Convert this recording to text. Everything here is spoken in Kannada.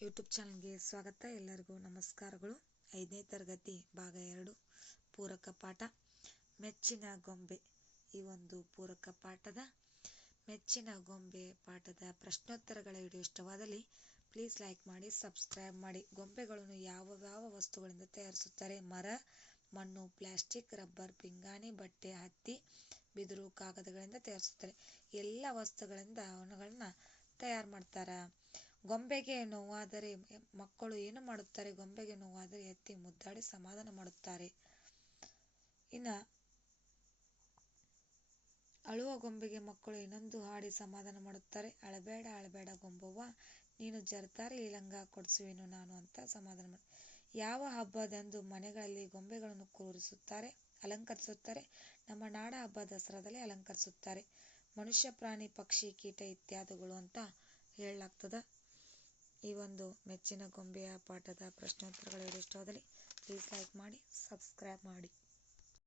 ಯೂಟ್ಯೂಬ್ ಚಾನಲ್ಗೆ ಸ್ವಾಗತ. ಎಲ್ಲರಿಗೂ ನಮಸ್ಕಾರಗಳು. ಐದನೇ ತರಗತಿ ಭಾಗ ಎರಡು, ಪೂರಕ ಪಾಠ. ಮೆಚ್ಚಿನ ಗೊಂಬೆ. ಈ ಒಂದು ಪೂರಕ ಪಾಠದ ಮೆಚ್ಚಿನ ಗೊಂಬೆ ಪಾಠದ ಪ್ರಶ್ನೋತ್ತರಗಳ ವಿಡಿಯೋ ಇಷ್ಟವಾದಲ್ಲಿ ಪ್ಲೀಸ್ ಲೈಕ್ ಮಾಡಿ ಸಬ್ಸ್ಕ್ರೈಬ್ ಮಾಡಿ. ಗೊಂಬೆಗಳನ್ನು ಯಾವ ಯಾವ ವಸ್ತುಗಳಿಂದ ತಯಾರಿಸುತ್ತಾರೆ? ಮರ, ಮಣ್ಣು ಪ್ಲಾಸ್ಟಿಕ್ ರಬ್ಬರ್ ಪಿಂಗಾಣಿ, ಬಟ್ಟೆ, ಹತ್ತಿ, ಬಿದಿರು, ಕಾಗದಗಳಿಂದ ತಯಾರಿಸುತ್ತಾರೆ. ಎಲ್ಲ ವಸ್ತುಗಳಿಂದ ಅವನುಗಳನ್ನ ತಯಾರು ಮಾಡ್ತಾರೆ? ಗೊಂಬೆಗೆ ನೋವಾದರೆ ಮಕ್ಕಳು ಏನು ಮಾಡುತ್ತಾರೆ? ಗೊಂಬೆಗೆ ನೋವಾದರೆ ಎತ್ತಿ ಮುದ್ದಾಡಿ ಸಮಾಧಾನ ಮಾಡುತ್ತಾರೆ. ಇನ್ನು ಅಳುವ ಗೊಂಬೆಗೆ ಮಕ್ಕಳು ಇನ್ನೊಂದು ಹಾಡಿ ಸಮಾಧಾನ ಮಾಡುತ್ತಾರೆ. ಅಳಬೇಡ ಅಳಬೇಡ ಗೊಂಬವ್ವ, ನೀನು ಜರ್ತಾರಿ ಲಂಗ ಕೊಡಿಸುವೆನು ನಾನು ಅಂತ ಸಮಾಧಾನ ಮಾಡಿ ಯಾವ ಹಬ್ಬದಂದು ಮನೆಗಳಲ್ಲಿ ಗೊಂಬೆಗಳನ್ನು ಕೂರಿಸುತ್ತಾರೆ? ಅಲಂಕರಿಸುತ್ತಾರೆ. ನಮ್ಮ ನಾಡ ಹಬ್ಬ ದಸರಾದಲ್ಲಿ ಅಲಂಕರಿಸುತ್ತಾರೆ. ಮನುಷ್ಯ ಪ್ರಾಣಿ ಪಕ್ಷಿ ಕೀಟ ಇತ್ಯಾದಿಗಳು ಅಂತ ಹೇಳಲಾಗ್ತದೆ. ಈ ಒಂದು ಮೆಚ್ಚಿನ ಗೊಂಬೆಯ ಪಾಠದ ಪ್ರಶ್ನೋತ್ತರಗಳು ಇಷ್ಟವಾದಲ್ಲಿ ಪ್ಲೀಸ್ ಲೈಕ್ ಮಾಡಿ ಸಬ್ಸ್ಕ್ರೈಬ್ ಮಾಡಿ.